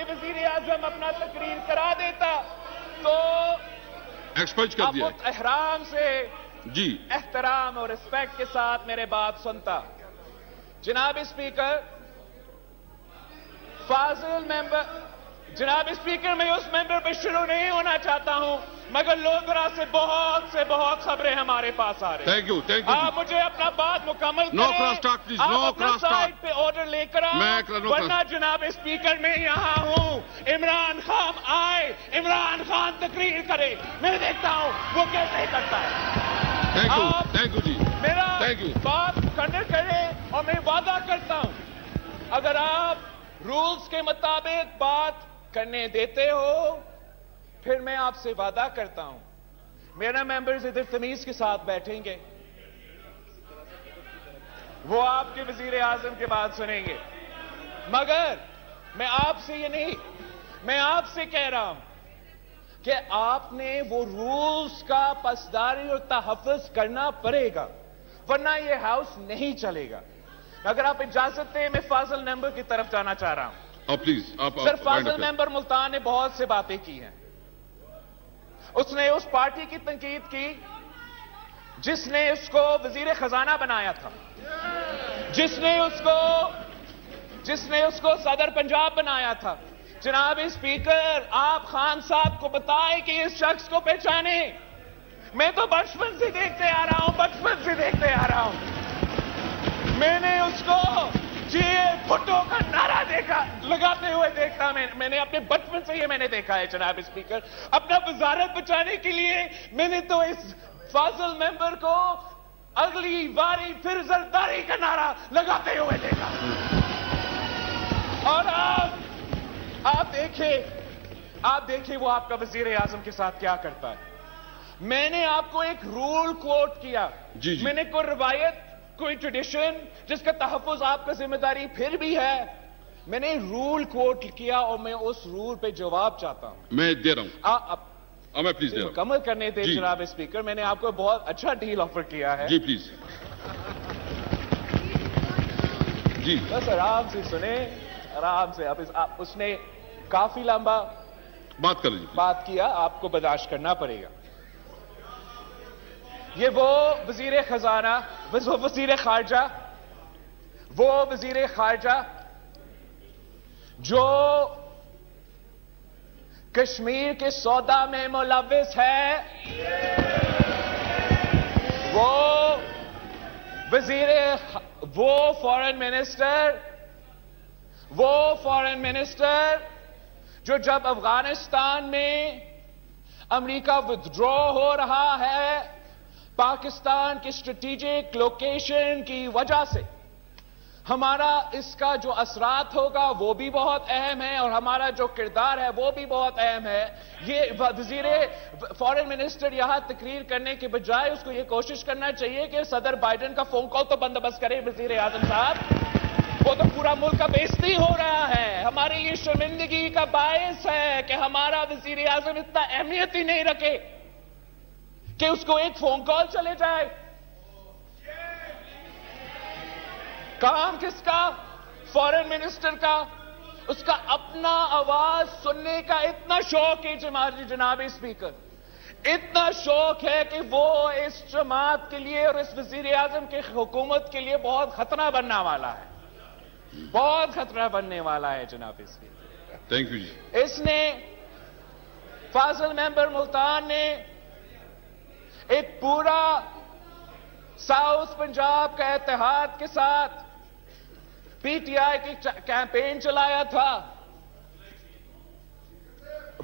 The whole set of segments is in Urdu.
کے وزیر اعظم اپنا تقریر کرا دیتا تو ایکسپیچ کر دیا اب احرام سے جی احترام اور ریسپیکٹ کے ساتھ میرے بات سنتا. جناب اسپیکر، فاضل ممبر، جناب اسپیکر، میں اس ممبر پہ شروع نہیں ہونا چاہتا ہوں مگر لوگرا سے بہت خبریں ہمارے پاس آ رہی ہیں. تھینک یو آپ مجھے اپنا بات مکمل کریں. No cross talk, please. No آپ اپنا cross talk. سائڈ پہ آرڈر لے کر آؤ، ورنہ جناب اسپیکر میں یہاں ہوں. عمران خان آئے، عمران خان تقریر کرے، میں دیکھتا ہوں وہ کیسے کرتا ہے. تھینک یو جی. میرا Thank you. بات کنڈر کریں اور میں وعدہ کرتا ہوں اگر آپ رولز کے مطابق بات کرنے دیتے ہو پھر میں آپ سے وعدہ کرتا ہوں میرا ممبرز ادھر تمیز کے ساتھ بیٹھیں گے، وہ آپ کے وزیر اعظم کے بات سنیں گے. مگر میں آپ سے یہ نہیں، میں آپ سے کہہ رہا ہوں کہ آپ نے وہ رولز کا پاسداری اور تحفظ کرنا پڑے گا ورنہ یہ ہاؤس نہیں چلے گا. اگر آپ اجازت دیں میں فاضل ممبر کی طرف جانا چاہ رہا ہوں. پلیز سر، فاضل ممبر ملتان نے بہت سے باتیں کی ہیں. اس نے اس پارٹی کی تنقید کی جس نے اس کو وزیر خزانہ بنایا تھا، جس نے اس کو صدر پنجاب بنایا تھا. جناب اسپیکر، آپ خان صاحب کو بتائیں کہ اس شخص کو پہچانے. میں تو بچپن سے دیکھتے آ رہا ہوں، میں نے اس کو بھٹو کا نعرہ لگاتے ہوئے دیکھا. میں نے اپنے بچپن سے میں نے دیکھا ہے جناب اسپیکر. اپنا وزارت بچانے کے لیے میں نے تو اس فاضل ممبر کو اگلی باری پھر زرداری کا نعرہ لگاتے ہوئے دیکھا. اور آپ دیکھیں وہ آپ کا وزیر اعظم کے ساتھ کیا کرتا ہے. میں نے آپ کو ایک رول کوٹ کیا، میں نے کوئی روایت، کوئی ٹریڈیشن جس کا تحفظ آپ کا ذمہ داری پھر بھی ہے، میں نے رول کوٹ کیا اور میں اس رول پہ جواب چاہتا ہوں. میں دے رہا ہوں، میں پلیز دے رہا ہوں. مکمل کرنے دیں جناب اسپیکر. میں نے آپ کو بہت اچھا ڈیل آفر کیا ہے. جی پلیز جی بس آرام سے سنیں، آرام سے. اس نے کافی لمبا بات کر لیجیے. بات کیا، آپ کو برداشت کرنا پڑے گا. یہ وہ وزیر خزانہ، وہ وزیر خارجہ جو کشمیر کے سودا میں ملوث ہے، وہ فورن منسٹر جو جب افغانستان میں امریکہ ودرو ہو رہا ہے پاکستان کی اسٹریٹجک لوکیشن کی وجہ سے، ہمارا اس کا جو اثرات ہوگا وہ بھی بہت اہم ہے اور ہمارا جو کردار ہے وہ بھی بہت اہم ہے. یہ وزیر فورن منسٹر یہاں تقریر کرنے کے بجائے اس کو یہ کوشش کرنا چاہیے کہ صدر بائیڈن کا فون کال تو بندوبست کرے. وزیر اعظم صاحب، وہ تو پورا ملک کا بےعزتی ہو رہا ہے. ہماری یہ شرمندگی کا باعث ہے کہ ہمارا وزیر اعظم اتنا اہمیت ہی نہیں رکھے کہ اس کو ایک فون کال چلے جائے. کام کس کا؟ فورن منسٹر کا. اس کا اپنا آواز سننے کا اتنا شوق ہے جناب اسپیکر، اتنا شوق ہے کہ وہ اس جماعت کے لیے اور اس وزیر اعظم کی حکومت کے لیے بہت خطرہ بننے والا ہے، بہت خطرہ بننے والا ہے جناب اسپیکر. تھینک یو جی. اس نے فاضل ممبر ملتان نے ایک پورا ساؤتھ پنجاب کا اتحاد کے ساتھ پی ٹی آئی کی کیمپین چلایا تھا.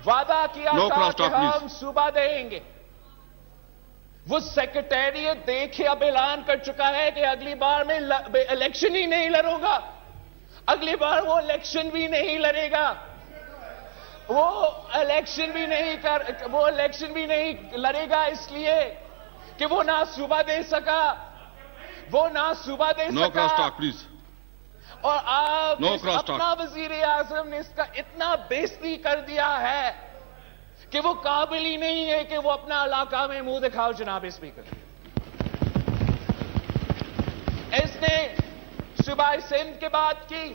وعدہ کیا تھا کہ ہم صوبہ دیں گے. وہ سیکریٹریٹ دیکھے اب اعلان کر چکا ہے کہ اگلی بار میں الیکشن ہی نہیں لڑوں گا. اگلی بار وہ الیکشن بھی نہیں لڑے گا. وہ الیکشن بھی نہیں لڑے گا اس لیے کہ وہ نہ صوبہ دے سکا. نو کراس ٹاک پلیز. اور آپ اپنا وزیر اعظم نے اس کا اتنا بےعزتی کر دیا ہے کہ وہ قابل ہی نہیں ہے کہ وہ اپنا علاقہ میں منہ دکھاؤ. جناب اسپیکر، اس نے صوبہ سندھ کی بات کی.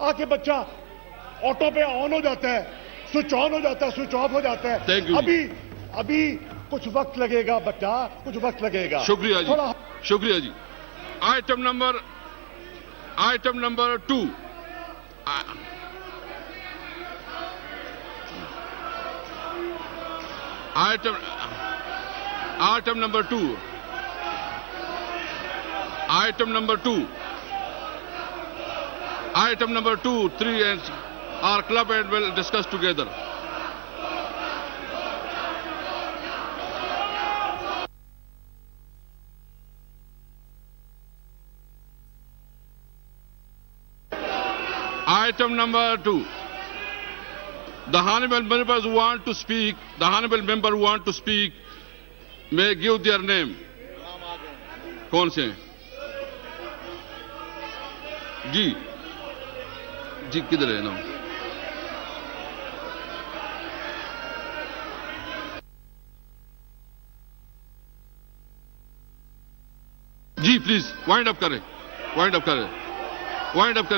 آ کے بچہ آٹو پہ آن ہو جاتا ہے, سوئچ آن ہو جاتا ہے, سوئچ آف ہو جاتا ہے. Thank you. ابھی کچھ وقت لگے گا بچہ, کچھ وقت لگے گا. شکریہ جی, شکریہ جی. Item number 2. Item number 2. Item number 2. Item number 2, 3 and our club and will discuss together. Item number 2. The honorable members who want to speak, may give their name. کون سے ہیں؟ جی کدھر ہے نام؟ جی پلیز وائنڈ اپ کریں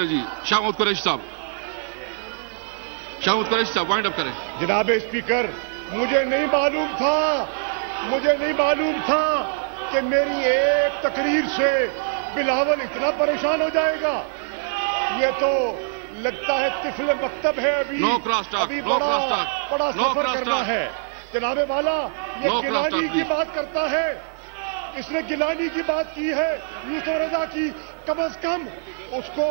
جی. شاہمود قریشی صاحب وائنڈ اپ کریں. جناب اسپیکر, مجھے نہیں معلوم تھا کہ میری ایک تقریر سے بلاول اتنا پریشان ہو جائے گا. یہ تو لگتا ہے طفل مکتب ہے, ابھی بڑا سفر کرنا ہے. جناب والا یہ گیلانی کی بات کرتا ہے, اس نے گیلانی کی بات کی ہے, یوسف رضا کی. کم از کم اس کو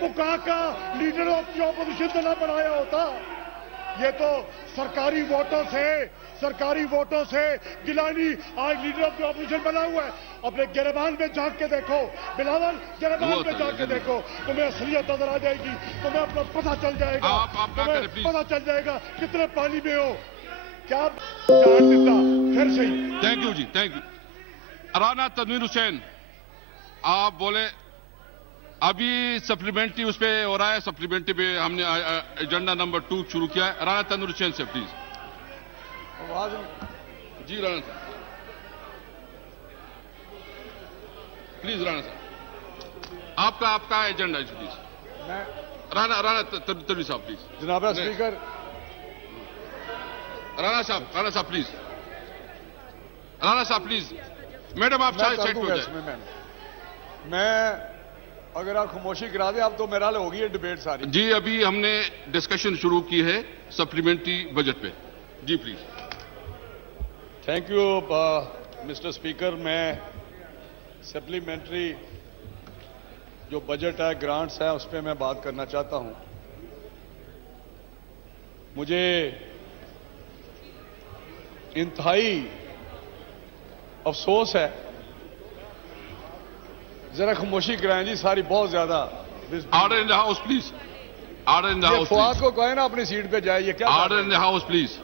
مکا کا لیڈر آف دی اپوزیشن تو نہ بنایا ہوتا. یہ تو سرکاری ووٹوں سے گیلانی آج لیڈر آف دی اپوزیشن بنا ہوا ہے. اپنے گریبان میں جھانک کے دیکھو بلاول, گریبان میں جھانک کے دیکھو, تمہیں اصلیت نظر آ جائے گی, تمہیں اپنا پتہ چل جائے گا کتنے پانی میں ہو. کیا چاٹ دیتا پھر صحیح. تھینک یو جی, تھینک یو. رانا تنویر حسین آپ بولے. ابھی سپلیمنٹری اس پہ ہو رہا ہے, سپلیمنٹری پہ ہم نے ایجنڈا نمبر 2 شروع کیا ہے. رانا تنویر حسین سے پلیز. جی رانا صاحب پلیز. رانا صاحب آپ کا ایجنڈا پلیز. رانا تنویر صاحب پلیز. جناب اسپیکر, رانا صاحب پلیز. میڈم آپ سائڈ پہ ہو جائیں. میں اگر آپ خاموشی کرا دیں, اب تو میرا حال ہوگی یہ ڈیبیٹ ساری. جی ابھی ہم نے ڈسکشن شروع کی ہے سپلیمنٹری بجٹ پہ. جی please. Thank you mister speaker. میں سپلیمنٹری جو بجٹ ہے, گرانٹس ہیں, اس پہ میں بات کرنا چاہتا ہوں. مجھے انتہائی افسوس ہے. ذرا خاموشی کرائیں جی, ساری بہت زیادہ. Order in the house please. Order in the house. Fawad کو کہیں نا اپنی سیٹ پہ جائے. یہ کیا order in the house please.